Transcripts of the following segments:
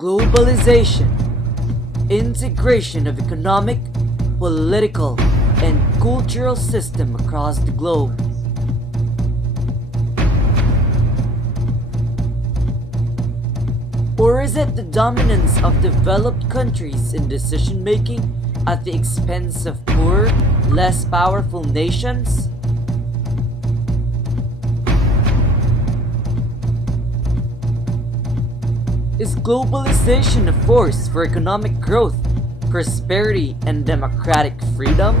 Globalization, integration of economic, political, and cultural system across the globe. Or is it the dominance of developed countries in decision-making at the expense of poorer, less powerful nations? Is globalization a force for economic growth, prosperity, and democratic freedom?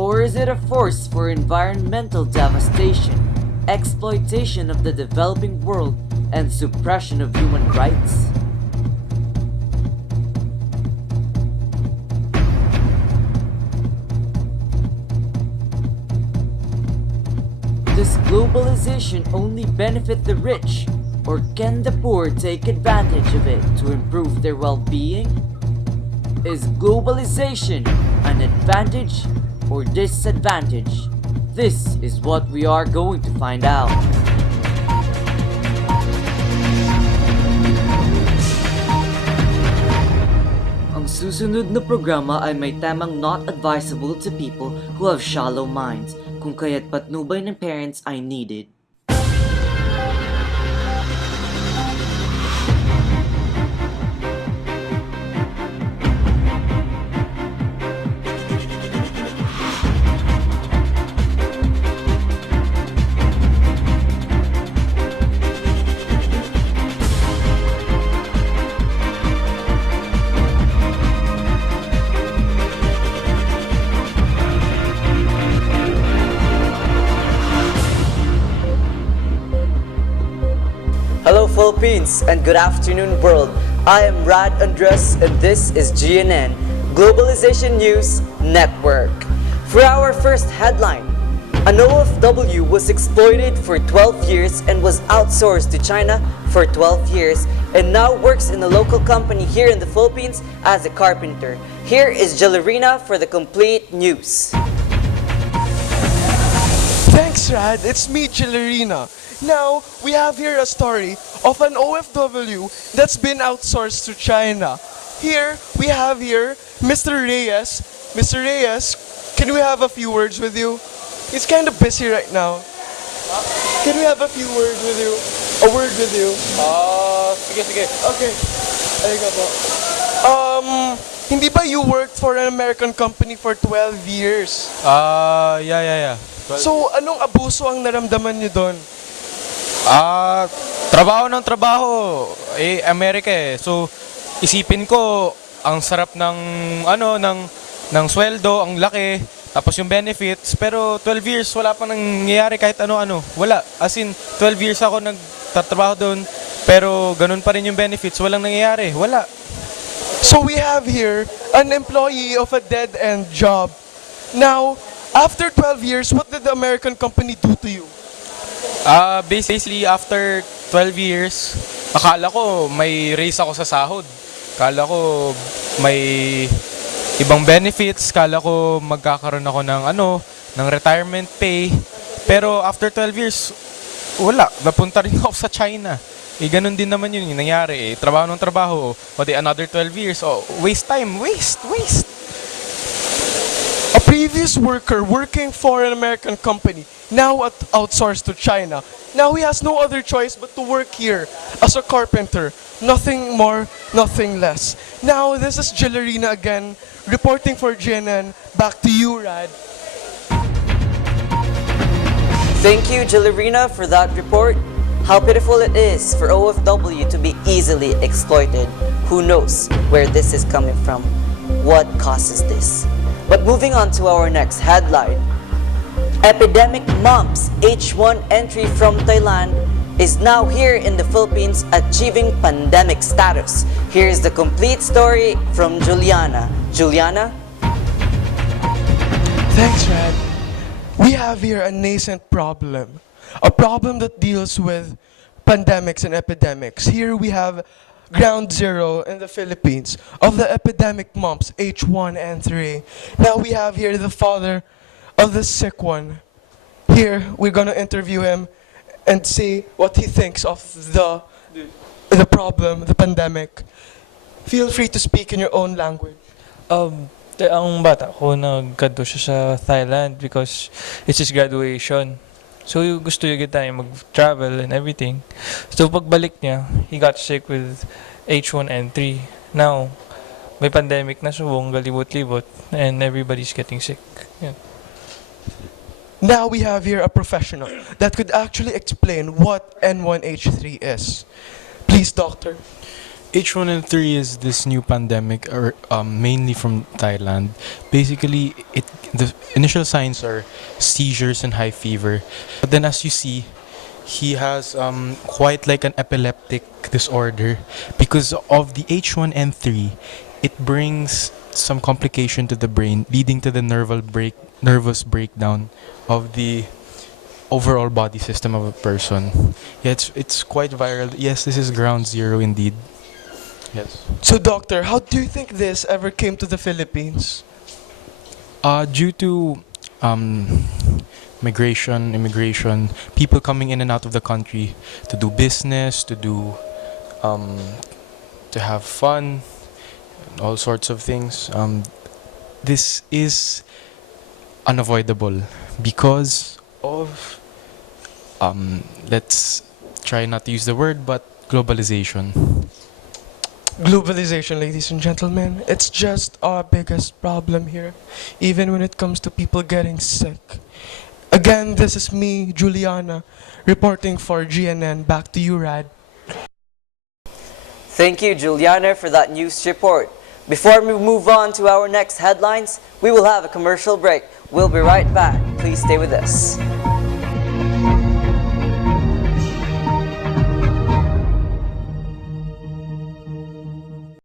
Or is it a force for environmental devastation, exploitation of the developing world, and suppression of human rights? Does globalization only benefit the rich, or can the poor take advantage of it to improve their well-being? Is globalization an advantage or disadvantage? This is what we are going to find out. Ang susunod na programa ay may temang not advisable to people who have shallow minds, kung kaya't patnubay ng parents ay needed. Hello Philippines and good afternoon world. I am Rad Andres and this is GNN, Globalization News Network. For our first headline, an OFW was exploited for 12 years and was outsourced to China for 12 years and now works in a local company here in the Philippines as a carpenter. Here is Jelarina for the complete news. Thanks, Rad. It's me, Jelarina. Now, we have here a story of an OFW that's been outsourced to China. Here, we have here Mr. Reyes. Mr. Reyes, can we have a few words with you? He's kind of busy right now. Can we have a few words with you? A word with you? Sige. Okay. Arigato. Hindi ba you worked for an American company for 12 years? Yeah. So, anong abuso ang naramdaman niyo doon? Trabaho ng trabaho. Amerika eh. So, isipin ko, ang sarap ng, ng sweldo, ang laki, tapos yung benefits. Pero 12 years, wala pa nangyayari kahit ano-ano. Wala. As in, 12 years ako nagtatrabaho doon, pero ganun pa rin yung benefits. Walang nangyayari. Wala. So we have here an employee of a dead-end job. Now, after 12 years, what did the American company do to you? Basically, after 12 years, akala ko may raise ako sa sahod. Akala ko may ibang benefits. Akala ko magkakaroon ako ng retirement pay. Pero after 12 years, wala. Napunta rin ako sa China. Ganun din naman yun yung nangyari. Trabaho ng trabaho. O another 12 years. Waste time. Waste. A previous worker working for an American company, now outsourced to China. Now he has no other choice but to work here as a carpenter. Nothing more, nothing less. Now this is Jelarina again, reporting for GNN. Back to you, Rad. Thank you, Jelarina, for that report. How pitiful it is for OFW to be easily exploited. Who knows where this is coming from? What causes this? But moving on to our next headline. Epidemic mumps H1 entry from Thailand is now here in the Philippines achieving pandemic status. Here's the complete story from Juliana. Juliana? Thanks, Rad. We have here a nascent problem. A problem that deals with pandemics and epidemics. Here we have ground zero in the Philippines of the epidemic mumps H1N3. Now we have here the father of the sick one Here, we're gonna interview him and see what he thinks of the problem, the pandemic. Feel free to speak in your own language. Ang bata ko nagkadto siya sa Thailand because it's his graduation. So gusto niya tayo mag-travel and everything. So pagbalik niya, he got sick with H1N3. Now, may pandemic na so buong galibot-libot and everybody's getting sick. Yeah. Now we have here a professional that could actually explain what N1H3 is. Please, doctor. H1N3 is this new pandemic, mainly from Thailand. Basically, the initial signs are seizures and high fever. But then, as you see, he has quite like an epileptic disorder because of the H1N3. It brings some complication to the brain, leading to the nervous breakdown of the overall body system of a person. Yeah, it's quite viral. Yes, this is ground zero indeed. Yes. So, doctor, how do you think this ever came to the Philippines? Due to immigration, people coming in and out of the country to do business, to have fun, all sorts of things. This is unavoidable because of let's try not to use the word, but globalization. Globalization, ladies and gentlemen, it's just our biggest problem here, even when it comes to people getting sick. Again, this is me, Juliana, reporting for GNN. Back to you, Rad. Thank you, Juliana, for that news report. Before we move on to our next headlines, we will have a commercial break. We'll be right back. Please stay with us.